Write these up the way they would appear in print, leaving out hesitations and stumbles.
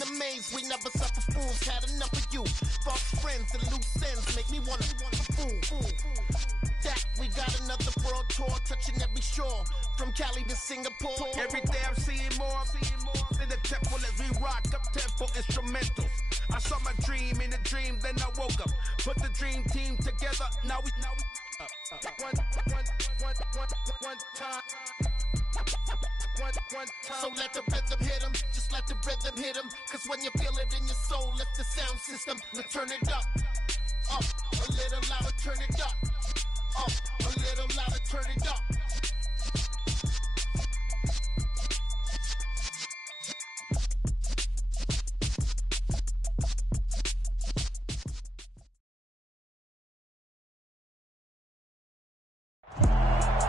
the maze, we never suffer fools. Had enough of you. False friends and loose ends make me wanna fool. That we got another world tour, touching every shore, from Cali to Singapore. Every day I'm seeing more in the temple as we rock up tempo instrumentals. I saw my dream in a dream, then I woke up. Put the dream team together. Now we one time. So let the rhythm hit 'em, just let the rhythm hit 'em. Cause when you feel it in your soul, lift the sound system. Now turn it up, a little louder, turn it up, a little louder, turn it up.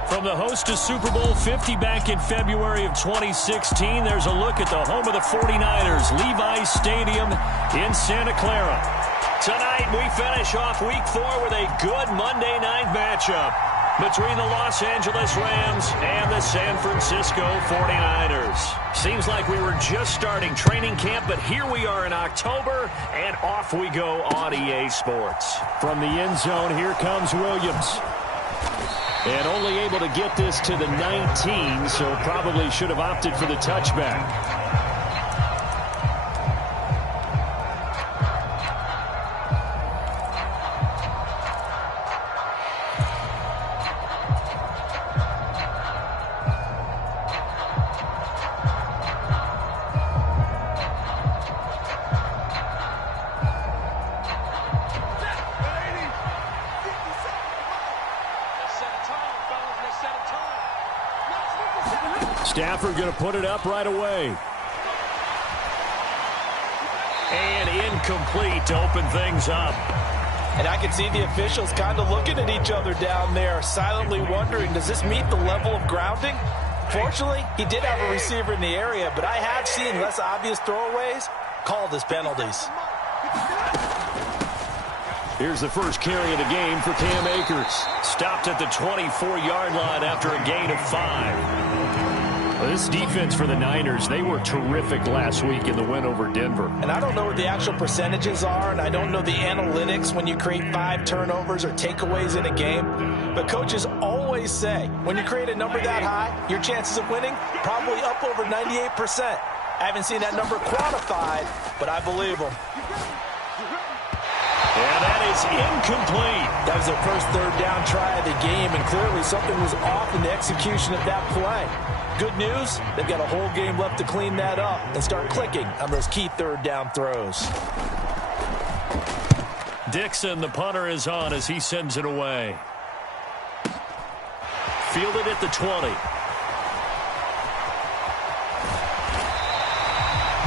From the host to Super Bowl 50 back in February of 2016, there's a look at the home of the 49ers, Levi's Stadium in Santa Clara. Tonight, we finish off Week 4 with a good Monday night matchup between the Los Angeles Rams and the San Francisco 49ers. Seems like we were just starting training camp, but here we are in October, and off we go on EA Sports. From the end zone, here comes Williams. And only able to get this to the 19, so probably should have opted for the touchback. Stafford going to put it up right away. And incomplete to open things up. And I can see the officials kind of looking at each other down there, silently wondering, does this meet the level of grounding? Fortunately, he did have a receiver in the area, but I have seen less obvious throwaways called as penalties. Here's the first carry of the game for Cam Akers. Stopped at the 24-yard line after a gain of 5. This defense for the Niners, they were terrific last week in the win over Denver. And I don't know what the actual percentages are, and I don't know the analytics when you create 5 turnovers or takeaways in a game. But coaches always say, when you create a number that high, your chances of winning probably up over 98%. I haven't seen that number quantified, but I believe them. And that is incomplete. That was their first third down try of the game, and clearly something was off in the execution of that play. Good news, they've got a whole game left to clean that up and start clicking on those key third down throws. Dixon, the punter, is on as he sends it away. Fielded at the 20.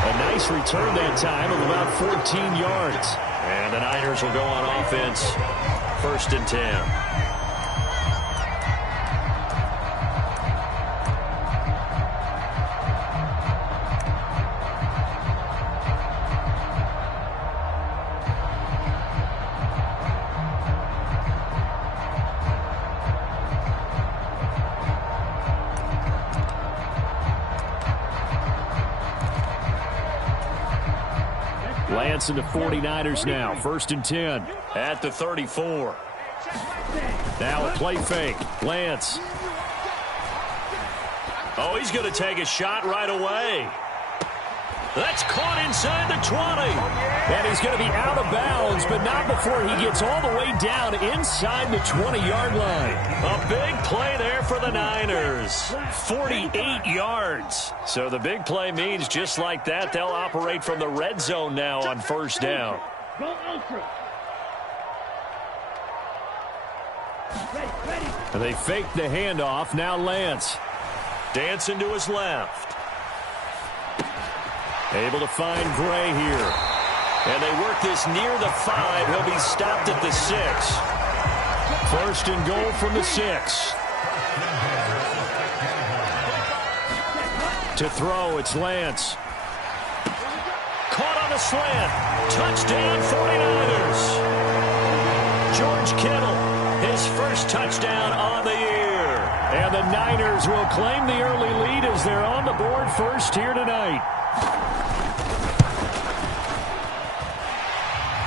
A nice return that time of about 14 yards. And the Niners will go on offense. 1st and 10. Lance and the 49ers now. 1st and 10 at the 34. Now a play fake. Lance. Oh, he's going to take a shot right away. That's caught inside the 20. And he's going to be out of bounds, but not before he gets all the way down inside the 20-yard line. A big play there for the Niners. 48 yards. So the big play means just like that, they'll operate from the red zone now on 1st down. And they fake the handoff. Now Lance. Dancing to his left. Able to find Gray here. And they work this near the 5. He'll be stopped at the 6. 1st and goal from the 6. To throw, it's Lance. Caught on a slant. Touchdown 49ers. George Kittle, his first touchdown on the year. And the Niners will claim the early lead as they're on the board first here tonight.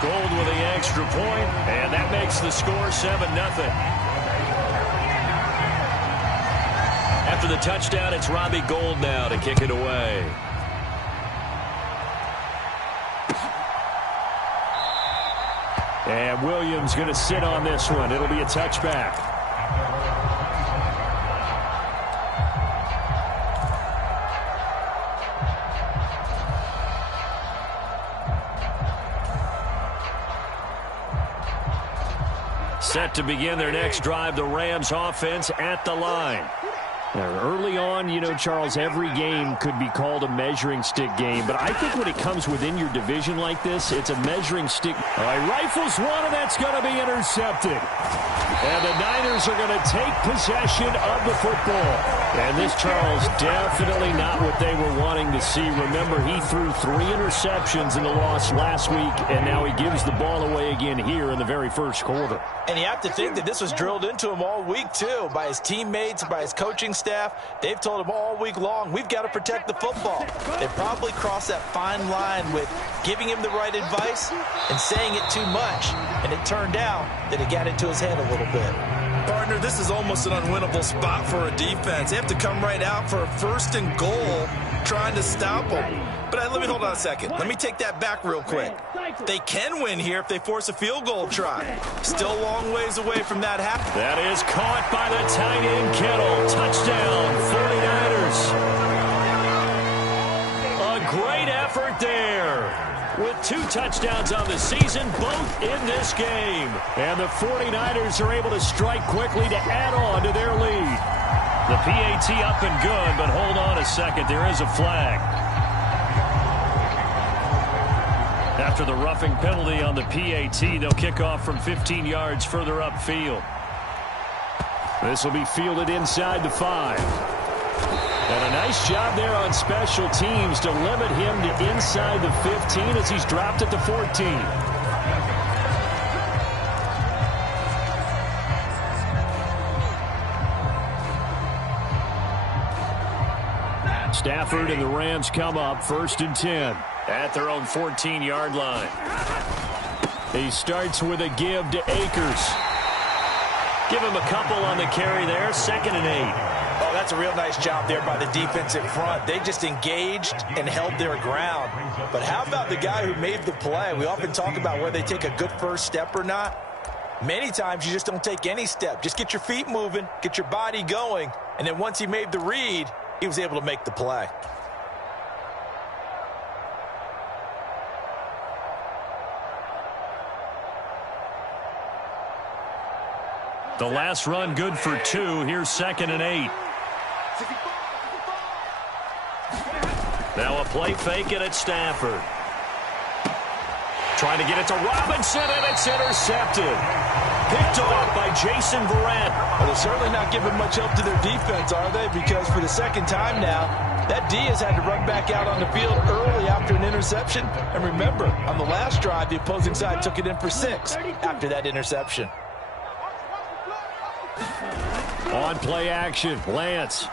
Gold with the extra point, and that makes the score 7-0. After the touchdown, it's Robbie Gould now to kick it away. And Williams going to sit on this one. It'll be a touchback. Set to begin their next drive, the Rams offense at the line. Early on, you know, Charles, every game could be called a measuring stick game, but I think when it comes within your division like this, it's a measuring stick. All right, rifles one, and that's going to be intercepted. And the Niners are going to take possession of the football. And this, Charles, definitely not what they were wanting to see. Remember, he threw 3 interceptions in the loss last week, and now he gives the ball away again here in the very first quarter. And you have to think that this was drilled into him all week, too, by his teammates, by his coaching staff. They've told him all week long, we've got to protect the football. They probably crossed that fine line with giving him the right advice and saying it too much. And it turned out that it got into his head a little bit. Partner, this is almost an unwinnable spot for a defense. They have to come right out for a 1st and goal trying to stop them. But let me hold on a second. Let me take that back real quick. They can win here if they force a field goal try. Still a long ways away from that happening. That is caught by the tight end, Kittle. Touchdown, 49ers. A great effort there. With 2 touchdowns on the season, both in this game. And the 49ers are able to strike quickly to add on to their lead. The PAT up and good, but hold on a second. There is a flag. After the roughing penalty on the PAT, they'll kick off from 15 yards further upfield. This will be fielded inside the 5. And a nice job there on special teams to limit him to inside the 15 as he's dropped at the 14. Stafford and the Rams come up 1st and 10 at their own 14-yard line. He starts with a give to Akers. Give him a couple on the carry there. 2nd and 8. Oh, that's a real nice job there by the defensive front. They just engaged and held their ground. But how about the guy who made the play? We often talk about whether they take a good first step or not. Many times you just don't take any step. Just get your feet moving, get your body going, and then once he made the read, he was able to make the play. The last run good for 2. Here's 2nd and 8. Now a play fake, and it's Stafford. Trying to get it to Robinson, and it's intercepted. Picked off by Jason Verrett. Well, they're certainly not giving much help to their defense, are they? Because for the 2nd time now, that D has had to run back out on the field early after an interception. And remember, on the last drive, the opposing side took it in for 6 after that interception. On play action, Lance.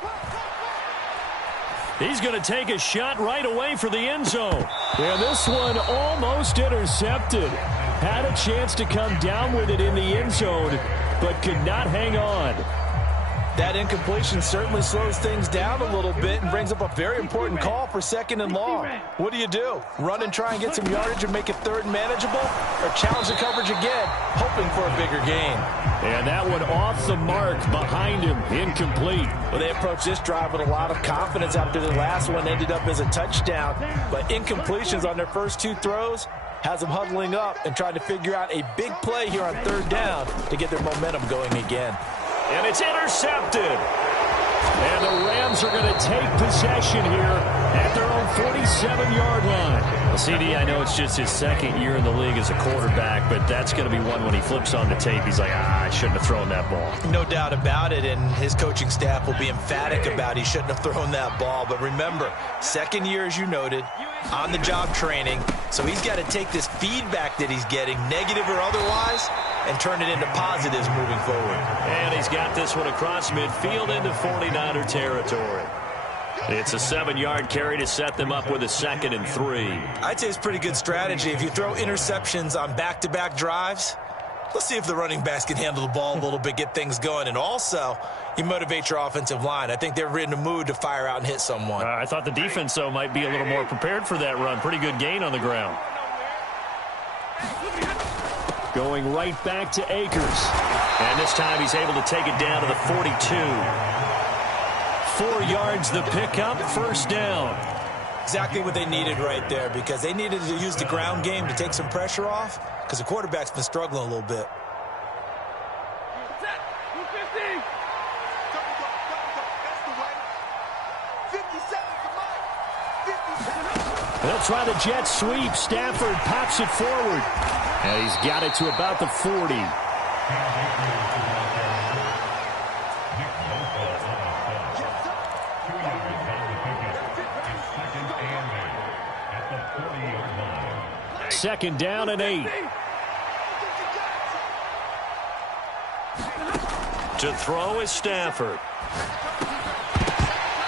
He's going to take a shot right away for the end zone. And this one almost intercepted. Had a chance to come down with it in the end zone, but could not hang on. That incompletion certainly slows things down a little bit and brings up a very important call for 2nd and long. What do? Run and try and get some yardage and make it 3rd and manageable? Or challenge the coverage again, hoping for a bigger gain? And that one off the mark behind him, incomplete. Well, they approached this drive with a lot of confidence after the last one ended up as a touchdown. But incompletions on their first 2 throws has them huddling up and trying to figure out a big play here on 3rd down to get their momentum going again. And it's intercepted. And the Rams are going to take possession here at their own 47-yard line. Well, CD, I know it's just his 2nd year in the league as a quarterback, but that's going to be one when he flips on the tape, he's like, I shouldn't have thrown that ball. No doubt about it, and his coaching staff will be emphatic about he shouldn't have thrown that ball. But remember, 2nd year, as you noted, on-the-job training, so he's got to take this feedback that he's getting, negative or otherwise, and turn it into positives moving forward. And he's got this one across midfield into 49er territory. It's a 7-yard carry to set them up with a 2nd and 3. I'd say it's pretty good strategy. If you throw interceptions on back-to-back drives, let's see if the running backs can handle the ball a little bit, get things going. And also, you motivate your offensive line. I think they're in the mood to fire out and hit someone. I thought the defense, though, might be a little more prepared for that run. Pretty good gain on the ground. Going right back to Akers. And this time he's able to take it down to the 42. 4 yards the pickup, 1st down. Exactly what they needed right there, because they needed to use the ground game to take some pressure off, because the quarterback's been struggling a little bit. They'll try the jet sweep. Stafford pops it forward. And he's got it to about the 40. Second down and 8. To throw is Stafford.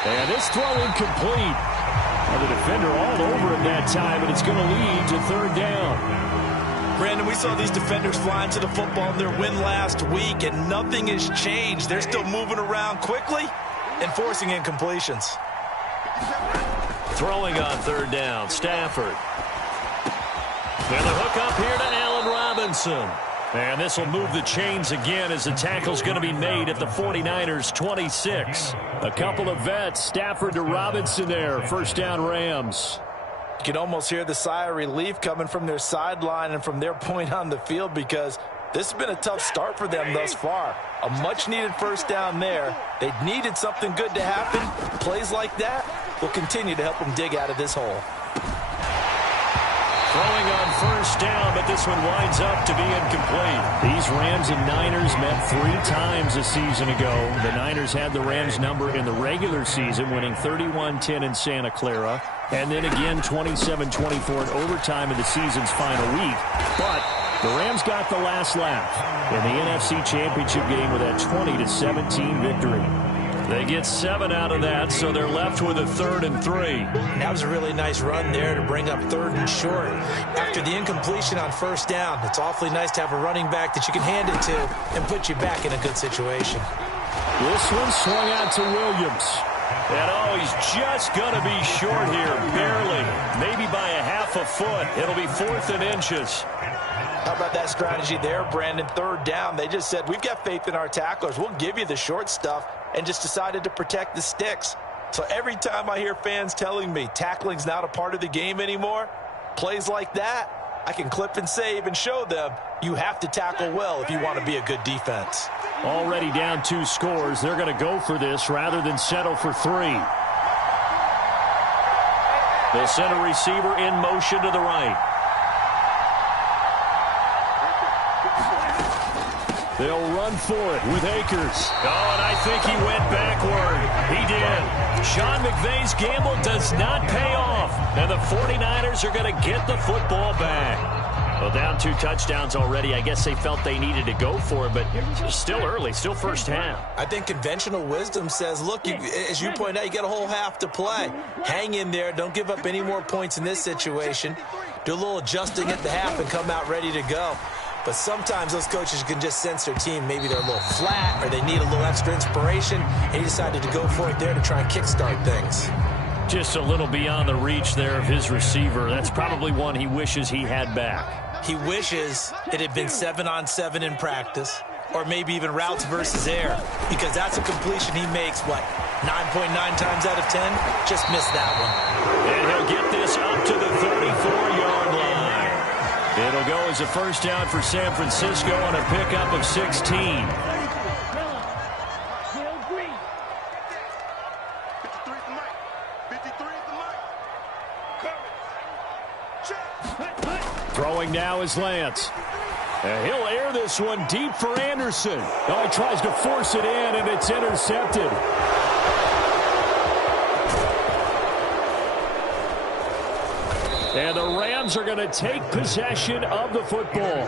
And this throw incomplete. Well, the defender all over him that time, and it's going to lead to 3rd down. Brandon, we saw these defenders flying to the football in their win last week, and nothing has changed. They're still moving around quickly and forcing incompletions. Throwing on 3rd down, Stafford. And the hook up here to Allen Robinson. And this will move the chains again as the tackle's going to be made at the 49ers 26. A couple of vets, Stafford to Robinson there. 1st down Rams. You can almost hear the sigh of relief coming from their sideline and from their point on the field, because this has been a tough start for them thus far. A much-needed 1st down there. They needed something good to happen. Plays like that will continue to help them dig out of this hole. Throwing on 1st down, but this one winds up to be incomplete. These Rams and Niners met 3 times a season ago. The Niners had the Rams number in the regular season, winning 31-10 in Santa Clara, and then again 27-24 in overtime in the season's final week. But the Rams got the last laugh in the NFC Championship game with that 20-17 victory. They get 7 out of that, so they're left with a 3rd and 3. That was a really nice run there to bring up 3rd and short. After the incompletion on 1st down, it's awfully nice to have a running back that you can hand it to and put you back in a good situation. This one swung out to Williams. And he's just going to be short here, barely. Maybe by a half a foot. It'll be 4th and inches. How about that strategy there, Brandon? 3rd down. They just said, we've got faith in our tacklers. We'll give you the short stuff, and just decided to protect the sticks. So every time I hear fans telling me tackling's not a part of the game anymore, plays like that, I can clip and save and show them you have to tackle well if you want to be a good defense. Already down 2 scores. They're going to go for this rather than settle for 3. They'll send a receiver in motion to the right. They'll run for it with Akers. Oh, and I think he went backward. He did. Sean McVay's gamble does not pay off. And the 49ers are going to get the football back. Well, down 2 touchdowns already. I guess they felt they needed to go for it, but still early, still 1st half. I think conventional wisdom says, look, as you point out, you got a whole half to play. Hang in there. Don't give up any more points in this situation. Do a little adjusting at the half and come out ready to go. But sometimes those coaches can just sense their team. Maybe they're a little flat or they need a little extra inspiration. And he decided to go for it there to try and kickstart things. Just a little beyond the reach there of his receiver. That's probably one he wishes he had back. He wishes it had been 7-on-7 in practice, or maybe even routes versus air, because that's a completion he makes, 9.9 times out of 10? Just missed that one. And he'll get this up to the 34-yard line. It'll go as a 1st down for San Francisco on a pickup of 16. Throwing now is Lance. And he'll air this one deep for Anderson. Oh, he tries to force it in, and it's intercepted. And the Rams are going to take possession of the football.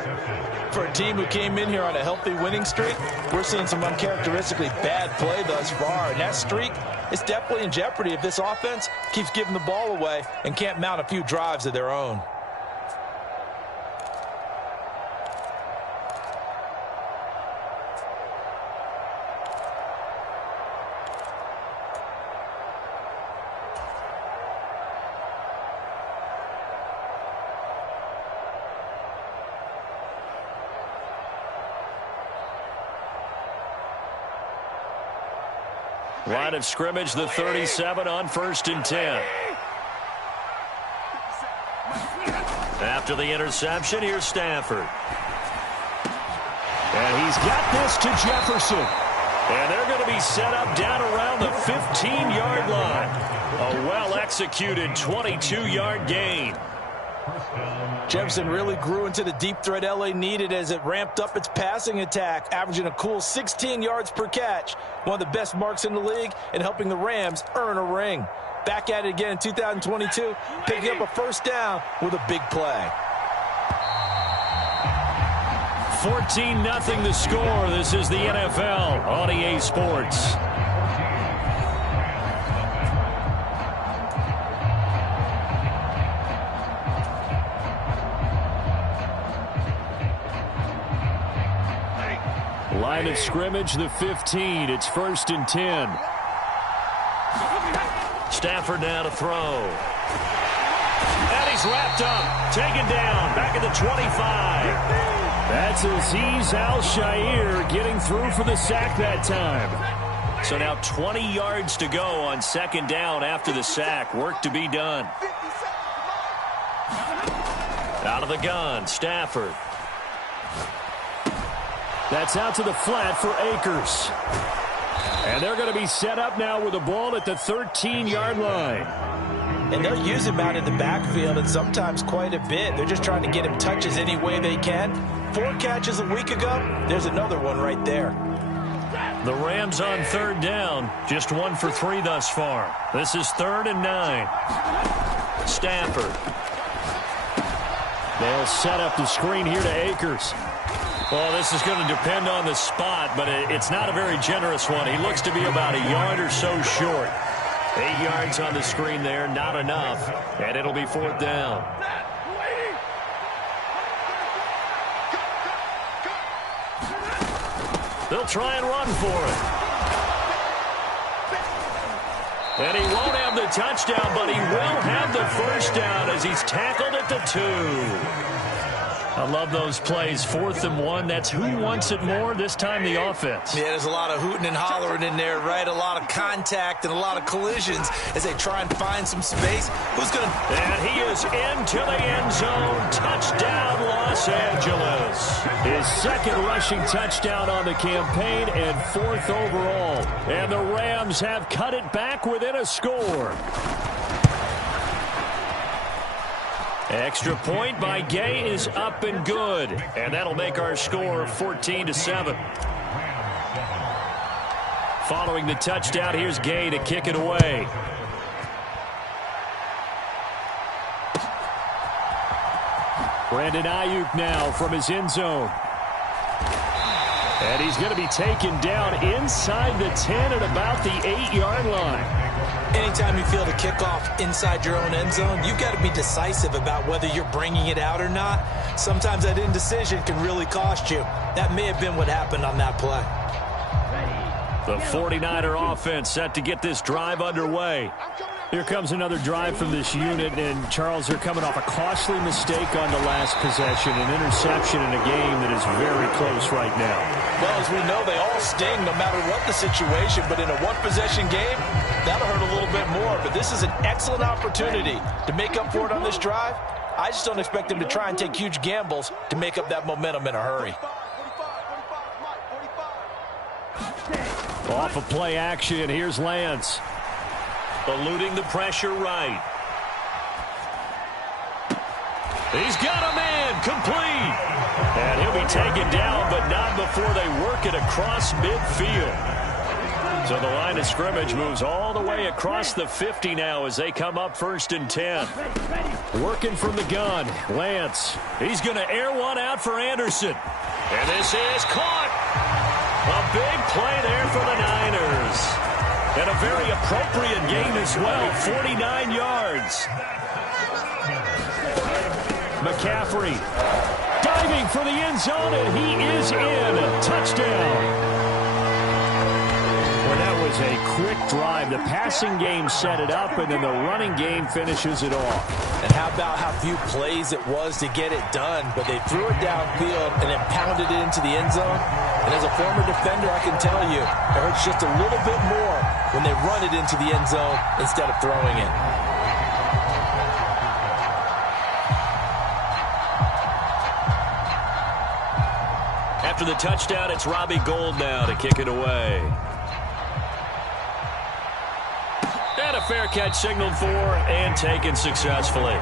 For a team who came in here on a healthy winning streak, we're seeing some uncharacteristically bad play thus far. And that streak it's definitely in jeopardy if this offense keeps giving the ball away and can't mount a few drives of their own. Line of scrimmage, the 37 on 1st and 10. After the interception, here's Stafford. And he's got this to Jefferson. And they're going to be set up down around the 15-yard line. A well-executed 22-yard gain. Jefferson really grew into the deep threat LA needed as it ramped up its passing attack, averaging a cool 16 yards per catch, one of the best marks in the league, and helping the Rams earn a ring. Back at it again in 2022, picking up a first down with a big play. 14-0 the score. This is the NFL on EA Sports. Line of scrimmage, the 15. It's 1st and 10. Stafford now to throw. And he's wrapped up. Taken down. Back at the 25. That's Azeez Al-Shaair getting through for the sack that time. So now 20 yards to go on 2nd down after the sack. Work to be done. Out of the gun, Stafford. That's out to the flat for Akers. And they're going to be set up now with the ball at the 13-yard line. And they'll use him out in the backfield, and sometimes quite a bit. They're just trying to get him touches any way they can. 4 catches a week ago. There's another one right there. The Rams on 3rd down. Just 1 for 3 thus far. This is 3rd and 9. Stafford. They'll set up the screen here to Akers. Well, this is going to depend on the spot, but it's not a very generous one. He looks to be about a yard or so short. 8 yards on the screen there, not enough, and it'll be 4th down. They'll try and run for it. And he won't have the touchdown, but he will have the first down as he's tackled at the 2. I love those plays. 4th and 1. That's who wants it more, this time the offense. Yeah, there's a lot of hooting and hollering in there, right? A lot of contact and a lot of collisions as they try and find some space. Who's going to... And he is into the end zone. Touchdown, Los Angeles. His 2nd rushing touchdown on the campaign and 4th overall. And the Rams have cut it back within a score. Extra point by Gay is up and good. And that'll make our score 14-7. Following the touchdown, here's Gay to kick it away. Brandon Ayuk now from his end zone. And he's going to be taken down inside the 10 at about the 8-yard line. Anytime you feel the kickoff inside your own end zone, you've got to be decisive about whether you're bringing it out or not. Sometimes that indecision can really cost you. That may have been what happened on that play. The 49er offense set to get this drive underway. Here comes another drive from this unit, and Charles, they're coming off a costly mistake on the last possession, an interception in a game that is very close right now. Well, as we know, they all sting no matter what the situation, but in a one-possession game, that'll hurt a little bit more. But this is an excellent opportunity to make up for it on this drive. I just don't expect them to try and take huge gambles to make up that momentum in a hurry. Off of play action, here's Lance. Eluding the pressure right. He's got a man complete. And he'll be taken down, but not before they work it across midfield. So the line of scrimmage moves all the way across the 50 now as they come up 1st and 10. Working from the gun, Lance. He's going to air one out for Anderson. And this is caught. A big play there for the Niners. And a very appropriate game as well, 49 yards. McCaffrey diving for the end zone, and he is in. Touchdown. Well, that was a quick drive. The passing game set it up, and then the running game finishes it off. And how about how few plays it was to get it done, but they threw it downfield and then pounded it into the end zone. And as a former defender, I can tell you, it hurts just a little bit more when they run it into the end zone instead of throwing it. After the touchdown, it's Robbie Gould now to kick it away. And a fair catch signaled for and taken successfully.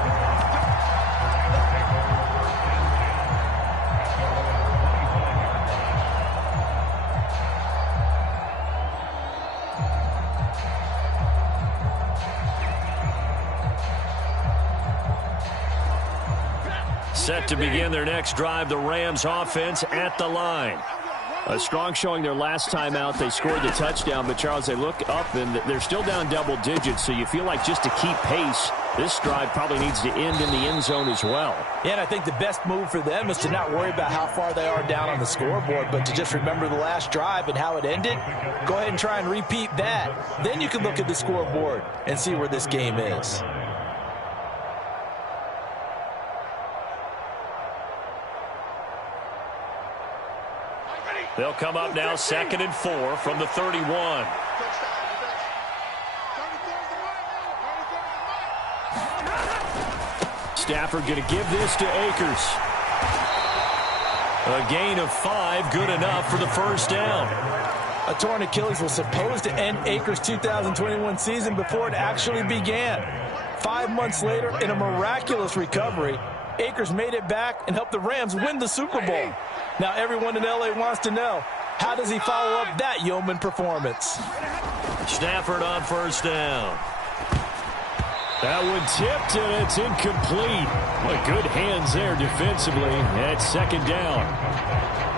Set to begin their next drive, the Rams offense at the line. A strong showing their last time out. They scored the touchdown, but, Charles, they look up, and they're still down double digits, so you feel like just to keep pace, this drive probably needs to end in the end zone as well. Yeah, and I think the best move for them is to not worry about how far they are down on the scoreboard, but to just remember the last drive and how it ended. Go ahead and try and repeat that. Then you can look at the scoreboard and see where this game is. They'll come up now 2nd and 4 from the 31. Stafford going to give this to Akers. A gain of 5, good enough for the first down. A torn Achilles was supposed to end Akers' 2021 season before it actually began. 5 months later, in a miraculous recovery, Akers made it back and helped the Rams win the Super Bowl. Now everyone in L.A. wants to know, how does he follow up that yeoman performance? Stafford on first down. That one tipped, and it's incomplete. Well, good hands there defensively at 2nd down.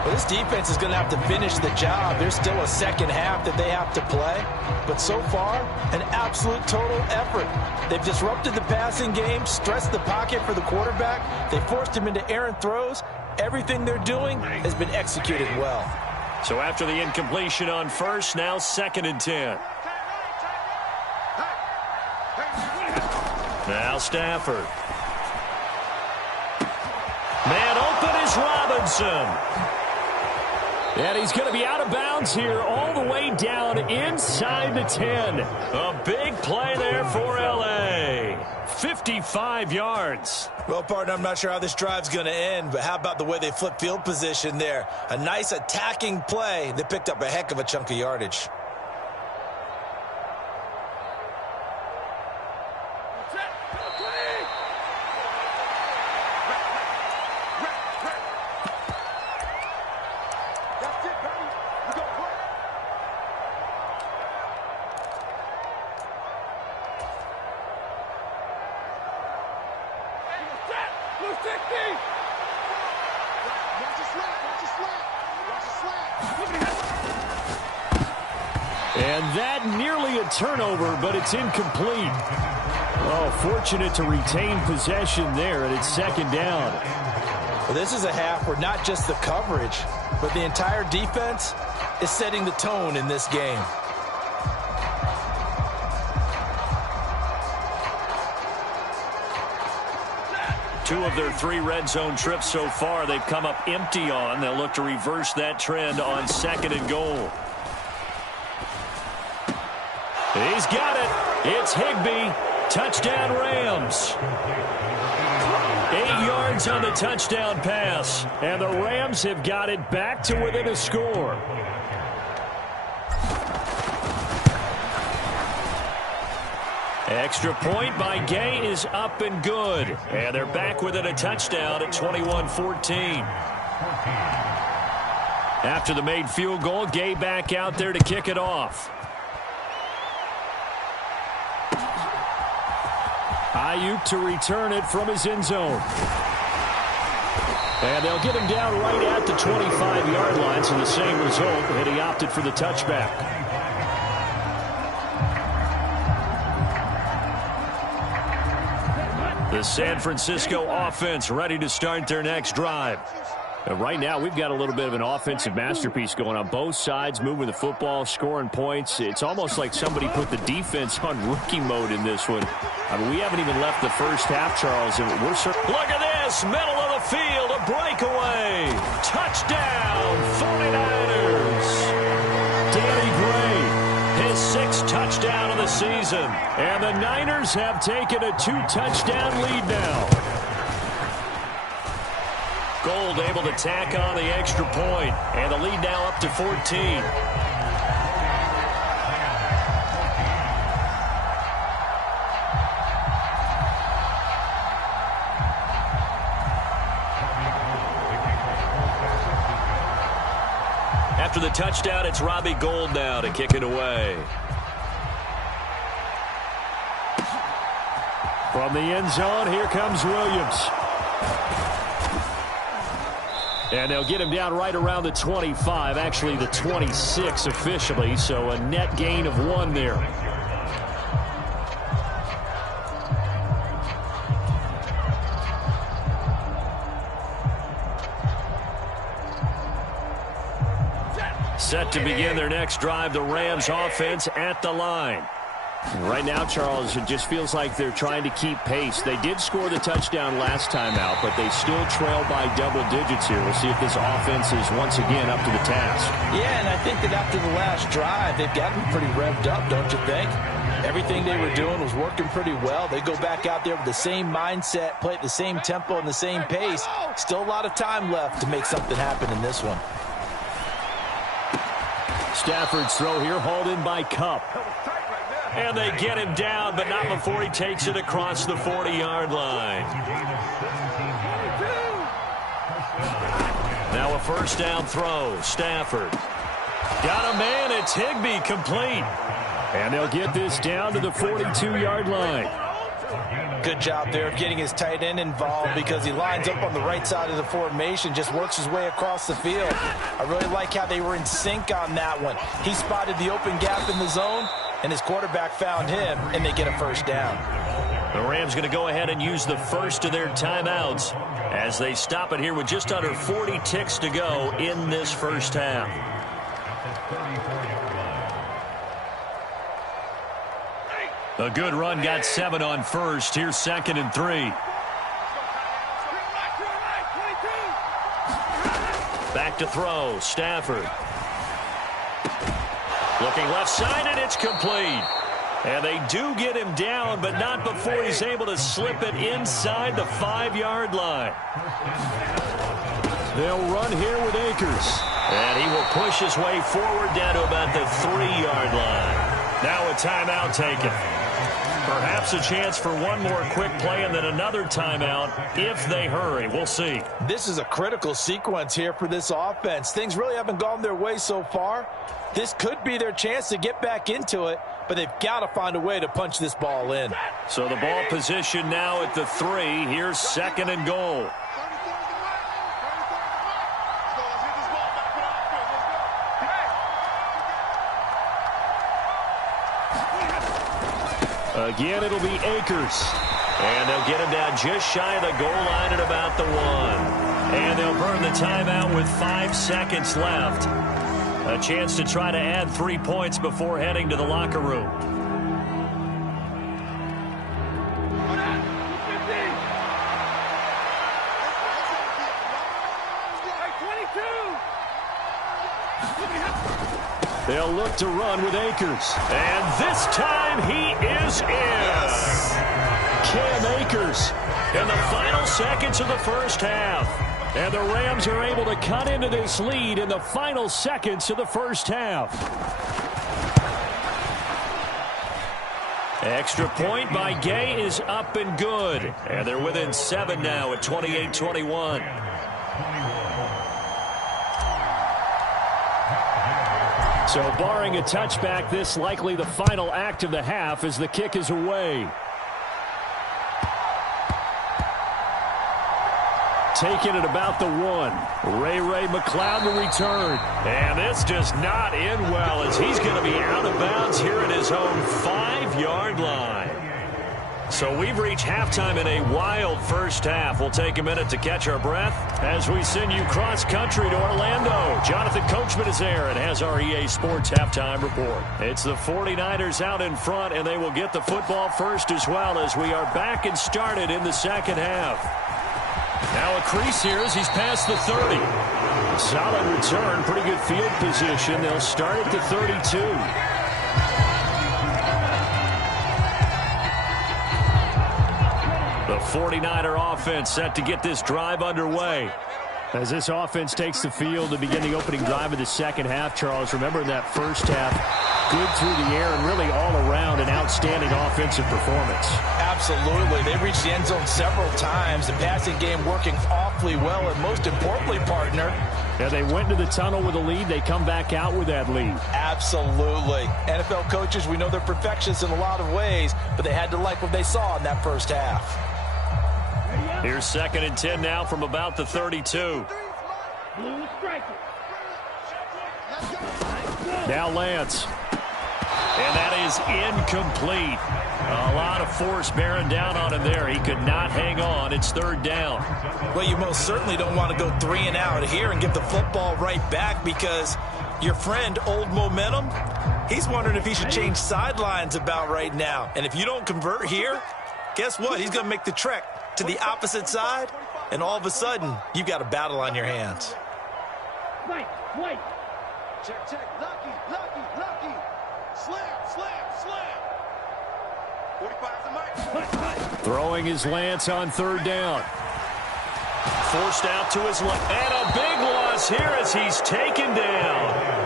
Well, this defense is going to have to finish the job. There's still a second half that they have to play. But so far, an absolute total effort. They've disrupted the passing game, stressed the pocket for the quarterback. They forced him into errant throws. Everything they're doing has been executed well. So after the incompletion on first, now 2nd and 10. Now Stafford. Man open is Robinson. And he's going to be out of bounds here all the way down inside the 10. A big play there for L.A. 55 yards. Well, partner, I'm not sure how this drive's going to end, but how about the way they flip field position there? A nice attacking play. They picked up a heck of a chunk of yardage. And that nearly a turnover, but it's incomplete. Oh, fortunate to retain possession there, and it's 2nd down. Well, this is a half where not just the coverage, but the entire defense is setting the tone in this game. Two of their 3 red zone trips so far, they've come up empty on. They'll look to reverse that trend on 2nd and goal. He's got it. It's Higbee. Touchdown Rams. 8 yards on the touchdown pass. And the Rams have got it back to within a score. Extra point by Gay is up and good. And they're back within a touchdown at 21-14. After the made field goal, Gay back out there to kick it off. Ayuk to return it from his end zone. And they'll get him down right at the 25-yard line, so the same result, and he opted for the touchback. The San Francisco offense ready to start their next drive. Right now, we've got a little bit of an offensive masterpiece going on both sides, moving the football, scoring points. It's almost like somebody put the defense on rookie mode in this one. I mean, we haven't even left the first half, Charles, and look at this, middle of the field, a breakaway. Touchdown, 49ers. Danny Gray, his 6th touchdown of the season. And the Niners have taken a 2-touchdown lead now. Gold able to tack on the extra point, and the lead now up to 14. After the touchdown, it's Robbie Gould now to kick it away. From the end zone, here comes Williams. And they'll get him down right around the 25, actually the 26 officially, so a net gain of 1 there. Set to begin their next drive, the Rams offense at the line. Right now, Charles, it just feels like they're trying to keep pace. They did score the touchdown last time out, but they still trail by double digits here. We'll see if this offense is once again up to the task. Yeah, and I think that after the last drive, they've got them pretty revved up, don't you think? Everything they were doing was working pretty well. They go back out there with the same mindset, play at the same tempo and the same pace. Still a lot of time left to make something happen in this one. Stafford's throw here, hauled in by Kupp. And they get him down, but not before he takes it across the 40-yard line. Now a first down throw. Stafford. Got a man. It's Higbee, complete. And they'll get this down to the 42-yard line. Good job there of getting his tight end involved because he lines up on the right side of the formation, just works his way across the field. I really like how they were in sync on that one. He spotted the open gap in the zone, and his quarterback found him, and they get a first down. The Rams going to go ahead and use the first of their timeouts as they stop it here with just under 40 ticks to go in this first half. A good run, got 7 on first. Here's 2nd and 3. Back to throw, Stafford. Looking left side, and it's complete. And they do get him down, but not before he's able to slip it inside the 5-yard line. They'll run here with Akers. And he will push his way forward down to about the 3-yard line. Now a timeout taken. Perhaps a chance for one more quick play and then another timeout if they hurry. We'll see. This is a critical sequence here for this offense. Things really haven't gone their way so far. This could be their chance to get back into it, but they've got to find a way to punch this ball in. So the ball position now at the 3. Here's 2nd and goal. Again, it'll be Akers. And they'll get him down just shy of the goal line at about the 1. And they'll burn the timeout with 5 seconds left. A chance to try to add 3 points before heading to the locker room. They'll look to run with Akers. And this time he is in. Yes. Cam Akers in the final seconds of the first half. And the Rams are able to cut into this lead in the final seconds of the first half. Extra point by Gay is up and good. And they're within 7 now at 28-21. So barring a touchback, this likely the final act of the half as the kick is away. Taking it about the 1. Ray McCloud to return. And this does not end well as he's going to be out of bounds here at his own 5-yard line. So we've reached halftime in a wild first half. We'll take a minute to catch our breath as we send you cross-country to Orlando. Jonathan Coachman is there and has our EA Sports halftime report. It's the 49ers out in front, and they will get the football first as well as we are back and started in the second half. Now a crease here as he's past the 30. Solid return, pretty good field position. They'll start at the 32. The 49er offense set to get this drive underway. As this offense takes the field to begin the opening drive of the second half, Charles, remember in that first half, good through the air and really all around an outstanding offensive performance. Absolutely. They reached the end zone several times. The passing game working awfully well, and most importantly, partner, yeah, they went to the tunnel with a lead. They come back out with that lead. Absolutely. NFL coaches, we know they're perfectionists in a lot of ways, but they had to like what they saw in that first half. Here's 2nd and 10 now from about the 32. Now Lance. And that is incomplete. A lot of force bearing down on him there. He could not hang on. It's 3rd down. Well, you most certainly don't want to go 3 and out here and give the football right back because your friend, Old Momentum, he's wondering if he should change sidelines about right now. And if you don't convert here, guess what? He's going to make the trek to the opposite side, and all of a sudden, you've got a battle on your hands. Wait. Check. Lucky. Slam. 45's the mic. Throwing his Lance on 3rd down. Forced out to his left. And a big loss here as he's taken down.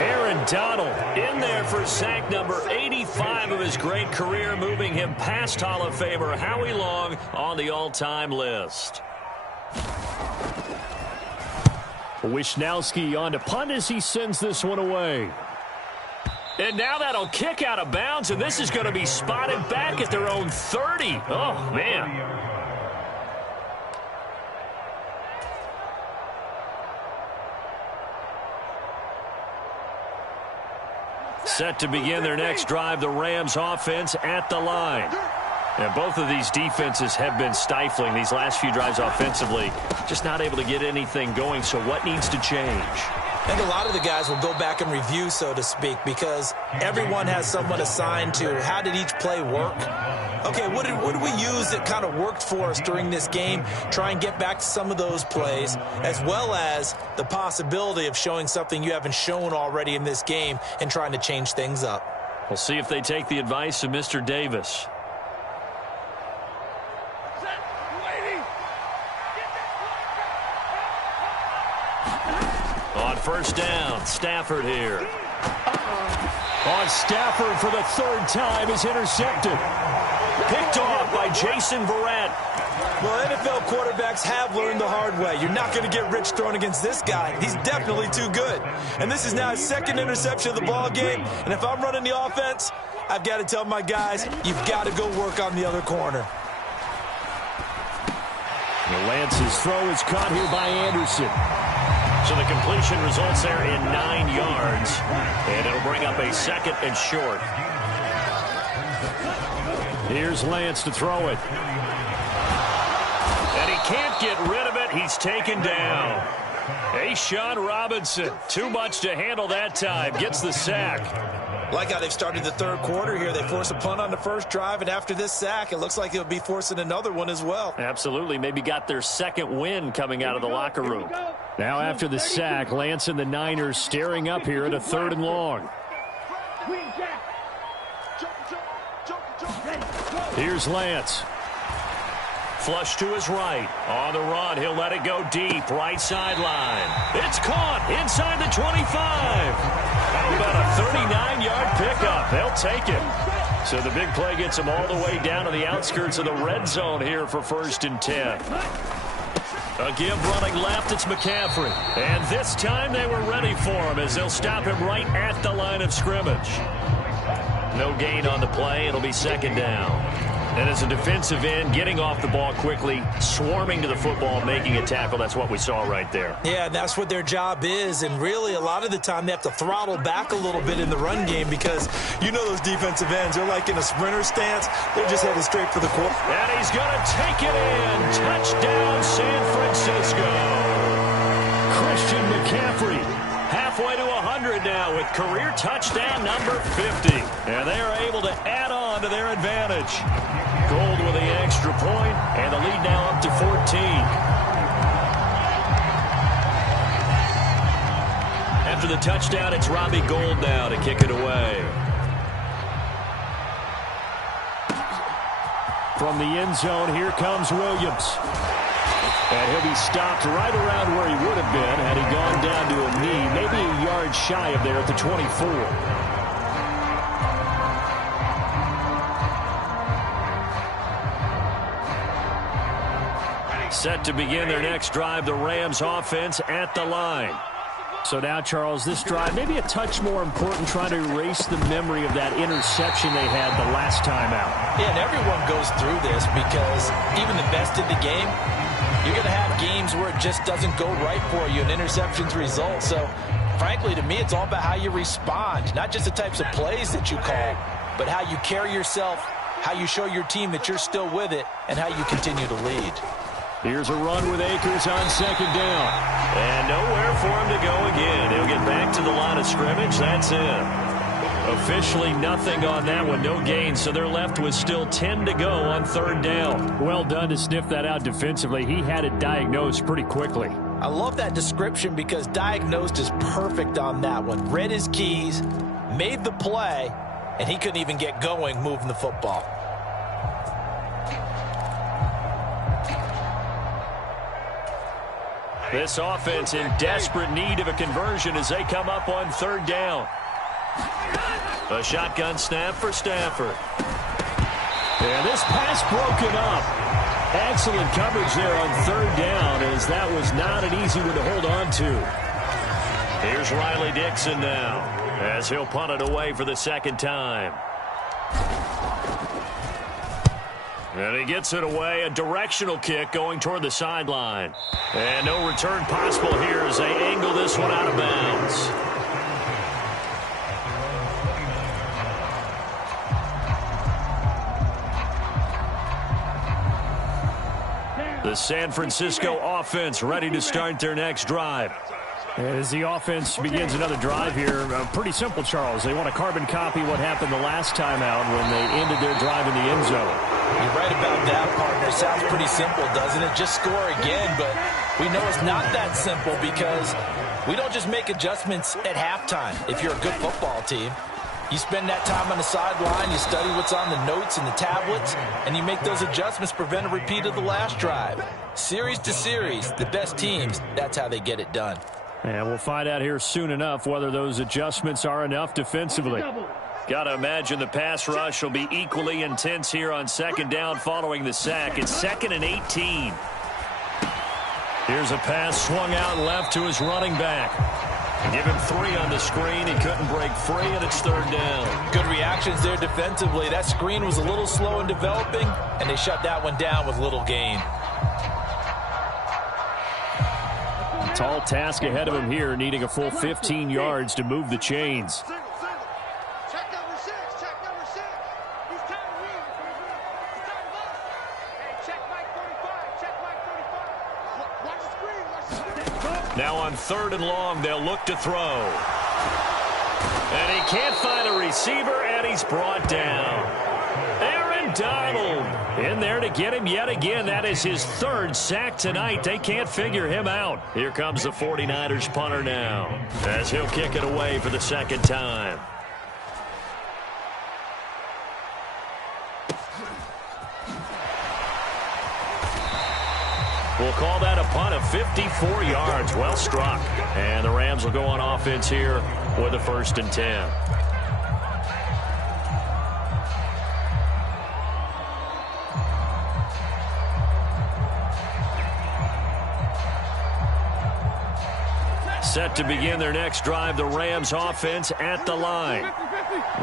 Aaron Donald in there for sack number 85 of his great career, moving him past Hall of Famer Howie Long on the all-time list. Wisnowski on to punt as he sends this one away. And now that'll kick out of bounds, and this is going to be spotted back at their own 30. Oh, man. Set to begin their next drive, the Rams offense at the line. And both of these defenses have been stifling these last few drives offensively. Just not able to get anything going, so what needs to change? I think a lot of the guys will go back and review, so to speak, because everyone has someone assigned to how did each play work. Okay, what did we use that kind of worked for us during this game? Try and get back to some of those plays, as well as the possibility of showing something you haven't shown already in this game and trying to change things up. We'll see if they take the advice of Mr. Davis. On 1st down, Stafford here. On Stafford for the 3rd time is intercepted. Picked off by Jason Verrett. Well, NFL quarterbacks have learned the hard way. You're not going to get rich throwing against this guy. He's definitely too good. And this is now his 2nd interception of the ball game. And if I'm running the offense, I've got to tell my guys, you've got to go work on the other corner. Lance's throw is caught here by Anderson. So the completion results there in 9 yards. And it'll bring up a 2nd and short. Here's Lance to throw it. And he can't get rid of it. He's taken down. A'Shawn Robinson, too much to handle that time. Gets the sack. Like how they've started the 3rd quarter here. They force a punt on the first drive, and after this sack, it looks like they'll be forcing another one as well. Absolutely. Maybe got their 2nd win coming out of the locker room. Now after the sack, Lance and the Niners staring up here at a 3rd and long. Here's Lance. Flush to his right. On the run, he'll let it go deep. Right sideline. It's caught inside the 25. How about a 39-yard pickup? They'll take it. So the big play gets them all the way down to the outskirts of the red zone here for 1st and 10. A give running left, it's McCaffrey. And this time they were ready for him as they'll stop him right at the line of scrimmage. No gain on the play. It'll be 2nd down. And as a defensive end, getting off the ball quickly, swarming to the football, making a tackle, that's what we saw right there. Yeah, that's what their job is. And really, a lot of the time, they have to throttle back a little bit in the run game because you know those defensive ends, they're like in a sprinter stance. They're just headed straight for the quarter. And he's going to take it in. Touchdown, San Francisco. Christian McCaffrey. Halfway to 100 now with career touchdown number 50. And they are able to add on to their advantage. Gold with the extra point, and the lead now up to 14. After the touchdown, it's Robbie Gould now to kick it away. From the end zone, here comes Williams. And he'll be stopped right around where he would have been had he gone down to a knee, maybe a yard shy of there at the 24. Set to begin their next drive, the Rams offense at the line. So now, Charles, this drive maybe a touch more important, trying to erase the memory of that interception they had the last time out. Yeah, and everyone goes through this because even the best in the game, you're going to have games where it just doesn't go right for you, and interceptions result. So, frankly, to me, it's all about how you respond, not just the types of plays that you call, but how you carry yourself, how you show your team that you're still with it, and how you continue to lead. Here's a run with Akers on second down. And nowhere for him to go again. He'll get back to the line of scrimmage. That's it. Officially nothing on that one. No gain, so they're left with still 10 to go on third down. Well done to sniff that out defensively. He had it diagnosed pretty quickly. I love that description because diagnosed is perfect on that one. Read his keys, made the play, and he couldn't even get going moving the football. This offense in desperate need of a conversion as they come up on third down. A shotgun snap for Stafford. And this pass broken up. Excellent coverage there on third down as that was not an easy one to hold on to. Here's Riley Dixon now as he'll punt it away for the second time. And he gets it away, a directional kick going toward the sideline. And no return possible here as they angle this one out of bounds. The San Francisco offense ready to start their next drive. As the offense begins another drive here, pretty simple, Charles. They want to carbon copy what happened the last time out when they ended their drive in the end zone. You're right about that, partner. Sounds pretty simple, doesn't it? Just score again, but we know it's not that simple because we don't just make adjustments at halftime. If you're a good football team, you spend that time on the sideline, you study what's on the notes and the tablets, and you make those adjustments, prevent a repeat of the last drive. Series to series, the best teams, that's how they get it done. And we'll find out here soon enough whether those adjustments are enough defensively. Got to imagine the pass rush will be equally intense here on second down following the sack. It's 2nd and 18. Here's a pass swung out left to his running back. Give him 3 on the screen. He couldn't break free, and it's third down. Good reactions there defensively. That screen was a little slow in developing, and they shut that one down with little gain. Tall task ahead of him here, needing a full 15 yards to move the chains. Check number 6. Check number 6. He's tired of me. He's tired of us. Hey, check Mike 45. Check Mike 45. Watch the screen. Watch the screen. Now on third and long, they'll look to throw. And he can't find a receiver, and he's brought down. Aaron Donald in there to get him yet again. That is his 3rd sack tonight. They can't figure him out. Here comes the 49ers punter now as he'll kick it away for the second time. We'll call that a punt of 54 yards. Well struck. And the Rams will go on offense here with a 1st and 10. Set to begin their next drive, the Rams offense at the line.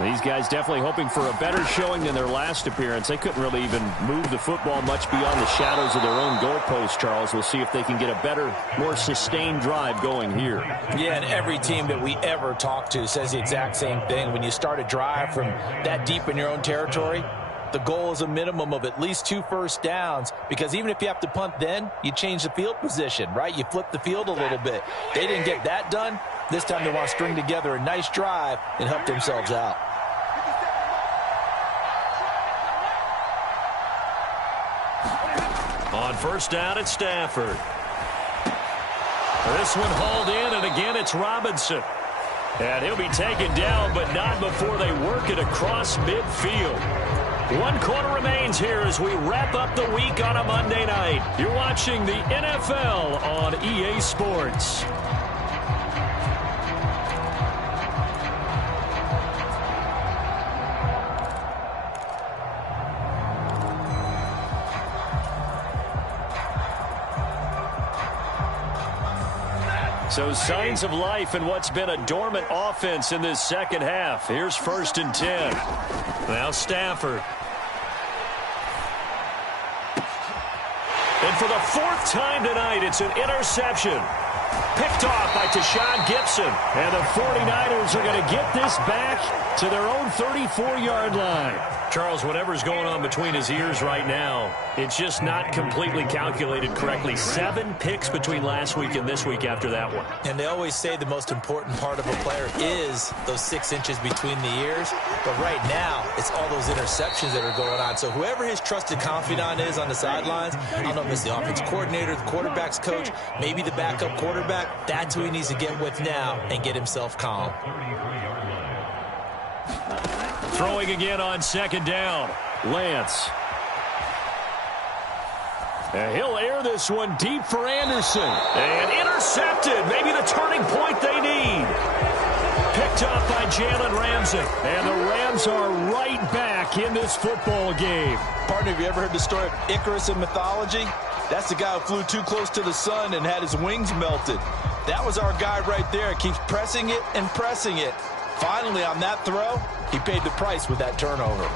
These guys definitely hoping for a better showing than their last appearance. They couldn't really even move the football much beyond the shadows of their own goalpost, Charles. We'll see if they can get a better, more sustained drive going here. Yeah, and every team that we ever talk to says the exact same thing. When you start a drive from that deep in your own territory, the goal is a minimum of at least 2 first downs, because even if you have to punt then, you change the field position, right? You flip the field a little bit. They didn't get that done. This time they want to string together a nice drive and help themselves out. On first down, it's Stafford. This one hauled in, and again it's Robinson. And he'll be taken down, but not before they work it across midfield. 1 quarter remains here as we wrap up the week on a Monday night. You're watching the NFL on EA Sports. So signs of life in what's been a dormant offense in this second half. Here's 1st and 10. Now Stafford. And for the 4th time tonight, it's an interception. Picked off by Tashawn Gibson. And the 49ers are going to get this back to their own 34-yard line. Charles, whatever's going on between his ears right now, it's just not completely calculated correctly. 7 picks between last week and this week after that one. And they always say the most important part of a player is those 6 inches between the ears. But right now, it's all those interceptions that are going on. So whoever his trusted confidant is on the sidelines, I don't know if it's the offense coordinator, the quarterback's coach, maybe the backup quarterback, that's who he needs to get with now and get himself calm. Throwing again on 2nd down. Lance. And he'll air this one deep for Anderson. And intercepted. Maybe the turning point they need. Picked up by Jalen Ramsey. And the Rams are right back in this football game. Partner, have you ever heard the story of Icarus in mythology? That's the guy who flew too close to the sun and had his wings melted. That was our guy right there. Keeps pressing it and pressing it. Finally, on that throw, he paid the price with that turnover.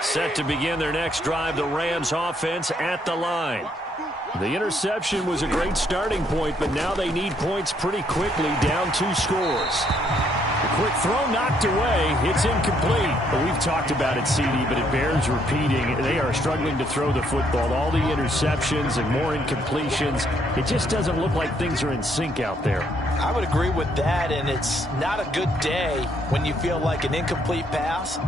Set to begin their next drive, the Rams offense at the line. The interception was a great starting point, but now they need points pretty quickly, down 2 scores. The quick throw knocked away. It's incomplete. But we've talked about it, CD, but it bears repeating. They are struggling to throw the football. All the interceptions and more incompletions. It just doesn't look like things are in sync out there. I would agree with that, and it's not a good day when you feel like an incomplete pass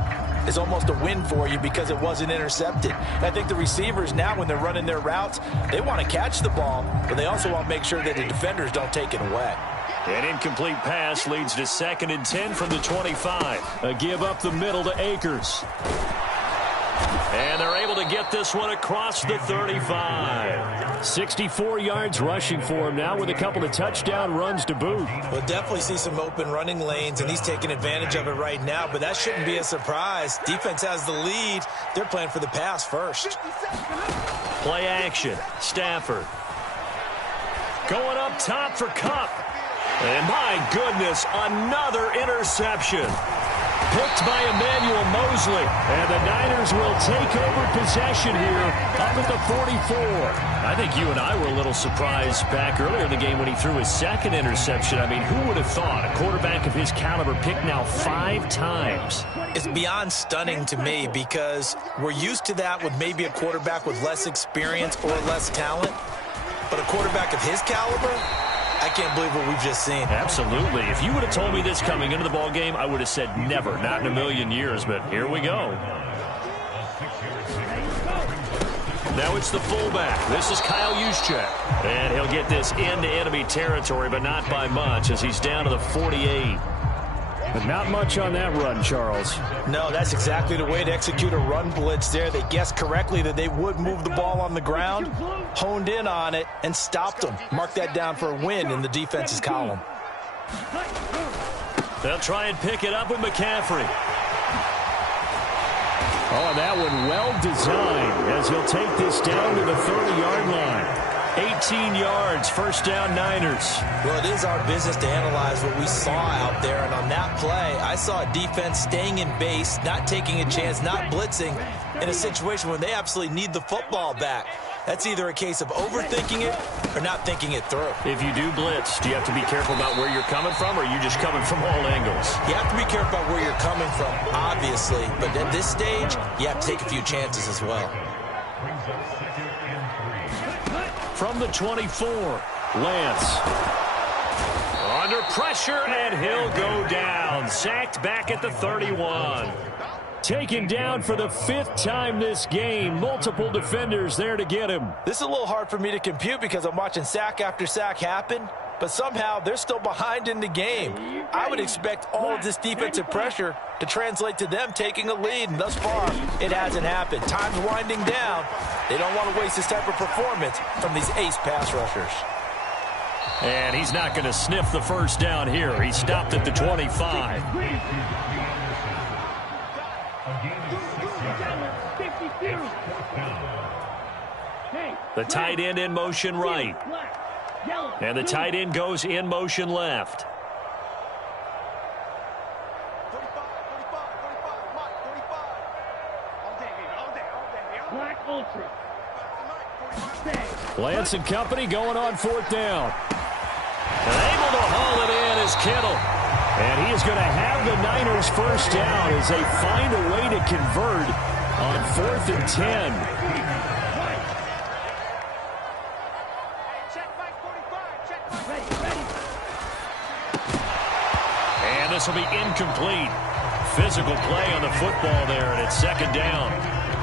is almost a win for you because it wasn't intercepted. And I think the receivers now, when they're running their routes, they want to catch the ball, but they also want to make sure that the defenders don't take it away. An incomplete pass leads to 2nd and 10 from the 25. A give up the middle to Akers. And they're able to get this one across the 35. 64 yards rushing for him now with a couple of touchdown runs to boot. We'll definitely see some open running lanes, and he's taking advantage of it right now, but that shouldn't be a surprise. Defense has the lead. They're playing for the pass first. Play action. Stafford. Going up top for Kupp. And my goodness, another interception. Picked by Emmanuel Mosley. And the Niners will take over possession here up at the 44. I think you and I were a little surprised back earlier in the game when he threw his 2nd interception. I mean, who would have thought a quarterback of his caliber picked now 5 times? It's beyond stunning to me because we're used to that with maybe a quarterback with less experience or less talent. But a quarterback of his caliber, I can't believe what we've just seen. Absolutely. If you would have told me this coming into the ball game, I would have said never, not in a million years, but here we go. Now it's the fullback. This is Kyle Juszczyk. And he'll get this into enemy territory, but not by much as he's down to the 48. But not much on that run, Charles. No, that's exactly the way to execute a run blitz there. They guessed correctly that they would move the ball on the ground, honed in on it, and stopped them. Mark that down for a win in the defense's column. They'll try and pick it up with McCaffrey. Oh, that one well designed as he'll take this down to the 30-yard line. 18 yards, first down Niners. Well, it is our business to analyze what we saw out there, and on that play, I saw a defense staying in base, not taking a chance, not blitzing in a situation where they absolutely need the football back. That's either a case of overthinking it or not thinking it through. If you do blitz, do you have to be careful about where you're coming from, or are you just coming from all angles? You have to be careful about where you're coming from, obviously, but at this stage, you have to take a few chances as well. From the 24, Lance. Under pressure, and he'll go down. Sacked back at the 31. Taken down for the 5th time this game. Multiple defenders there to get him. This is a little hard for me to compute because I'm watching sack after sack happen, but somehow they're still behind in the game. I would expect all of this defensive pressure to translate to them taking a lead, and thus far, it hasn't happened. Time's winding down. They don't want to waste this type of performance from these ace pass rushers. And he's not going to sniff the first down here. He stopped at the 25. The tight end in motion right. And the tight end goes in motion left. Lance and company going on 4th down. And able to haul it in is Kittle. And he is going to have the Niners first down as they find a way to convert on 4th and 10. And this will be incomplete. Physical play on the football there, and it's 2nd down.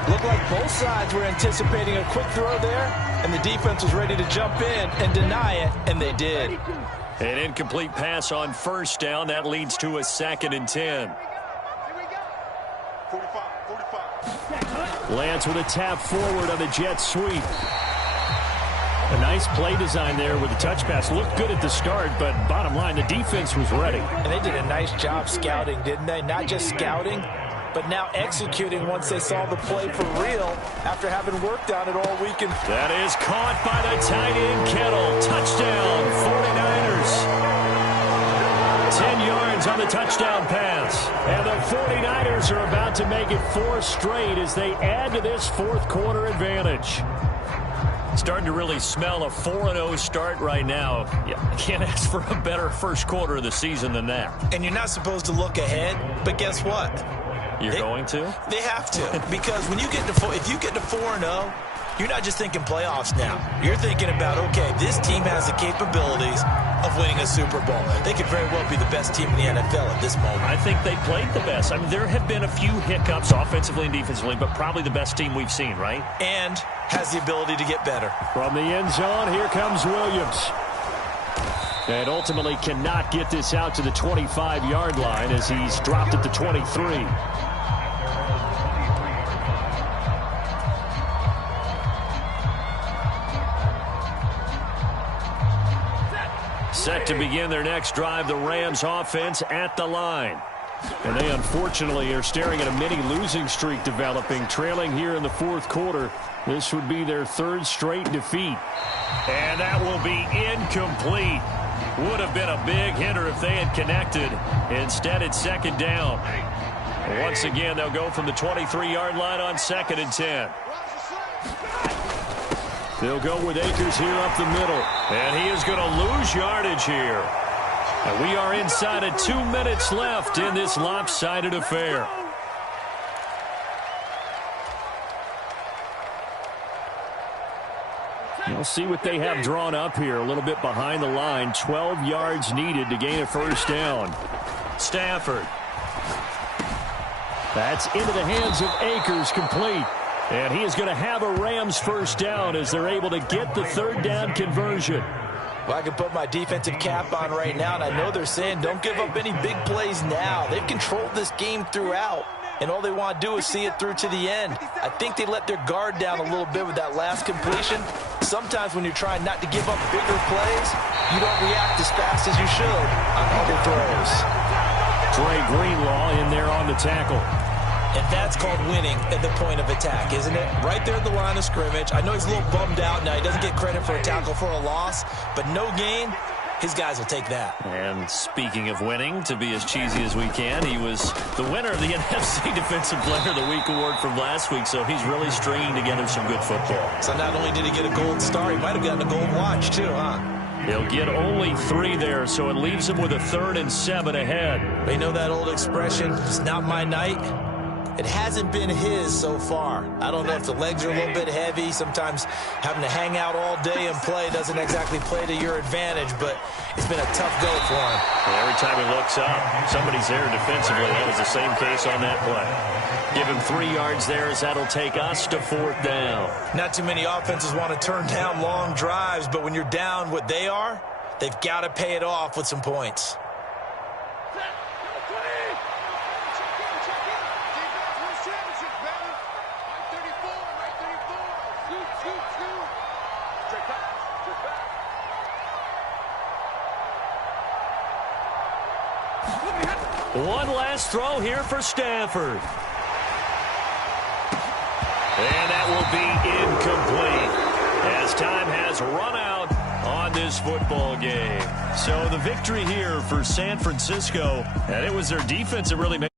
Looked like both sides were anticipating a quick throw there, and the defense was ready to jump in and deny it, and they did. An incomplete pass on 1st down. That leads to a 2nd and 10. Lance with a tap forward on the jet sweep. A nice play design there with the touch pass. Looked good at the start, but bottom line, the defense was ready. And they did a nice job scouting, didn't they? Not just scouting, but now executing once they saw the play for real after having worked on it all weekend. That is caught by the tight end, Kittle. Touchdown, 49ers. 10 yards on the touchdown pass. And the 49ers are about to make it 4 straight as they add to this 4th quarter advantage. Starting to really smell a 4-0 start right now. Yeah, can't ask for a better first quarter of the season than that. And you're not supposed to look ahead, but guess what? You're going to? They have to, because when you get to if you get to 4-0, you're not just thinking playoffs now. You're thinking about, okay, this team has the capabilities of winning a Super Bowl. They could very well be the best team in the NFL at this moment. I think they played the best. I mean, there have been a few hiccups offensively and defensively, but probably the best team we've seen, right? And has the ability to get better. From the end zone, here comes Williams. And ultimately cannot get this out to the 25-yard line as he's dropped at the 23. Set to begin their next drive, the Rams offense at the line. And they unfortunately are staring at a mini losing streak developing, trailing here in the 4th quarter. This would be their 3rd straight defeat. And that will be incomplete. Would have been a big hitter if they had connected. Instead, it's 2nd down. Once again, they'll go from the 23-yard line on 2nd and 10. They'll go with Akers here up the middle. And he is going to lose yardage here. And we are inside of 2 minutes left in this lopsided affair. We'll see what they have drawn up here. A little bit behind the line. 12 yards needed to gain a first down. Stafford. That's into the hands of Akers, complete. And he is going to have a Rams first down as they're able to get the 3rd down conversion. Well, I can put my defensive cap on right now, and I know they're saying don't give up any big plays now. They've controlled this game throughout, and all they want to do is see it through to the end. I think they let their guard down a little bit with that last completion. Sometimes when you're trying not to give up bigger plays, you don't react as fast as you should on other throws. Dre Greenlaw in there on the tackle. And that's called winning at the point of attack, isn't it? Right there at the line of scrimmage. I know he's a little bummed out now. He doesn't get credit for a tackle for a loss, but no gain. His guys will take that. And speaking of winning, to be as cheesy as we can, he was the winner of the NFC Defensive Player of the Week award from last week, so he's really stringing together some good football. So not only did he get a gold star, he might have gotten a gold watch too, huh? He'll get only 3 there, so it leaves him with a 3rd and 7 ahead. They know that old expression, it's not my night. It hasn't been his so far. I don't know if the legs are a little bit heavy. Sometimes having to hang out all day and play doesn't exactly play to your advantage, but it's been a tough go for him. And every time he looks up, somebody's there defensively. That was the same case on that play. Give him 3 yards there as that'll take us to 4th down. Not too many offenses want to turn down long drives, but when you're down what they are, they've got to pay it off with some points. One last throw here for Stafford. And that will be incomplete as time has run out on this football game. So the victory here for San Francisco, and it was their defense that really made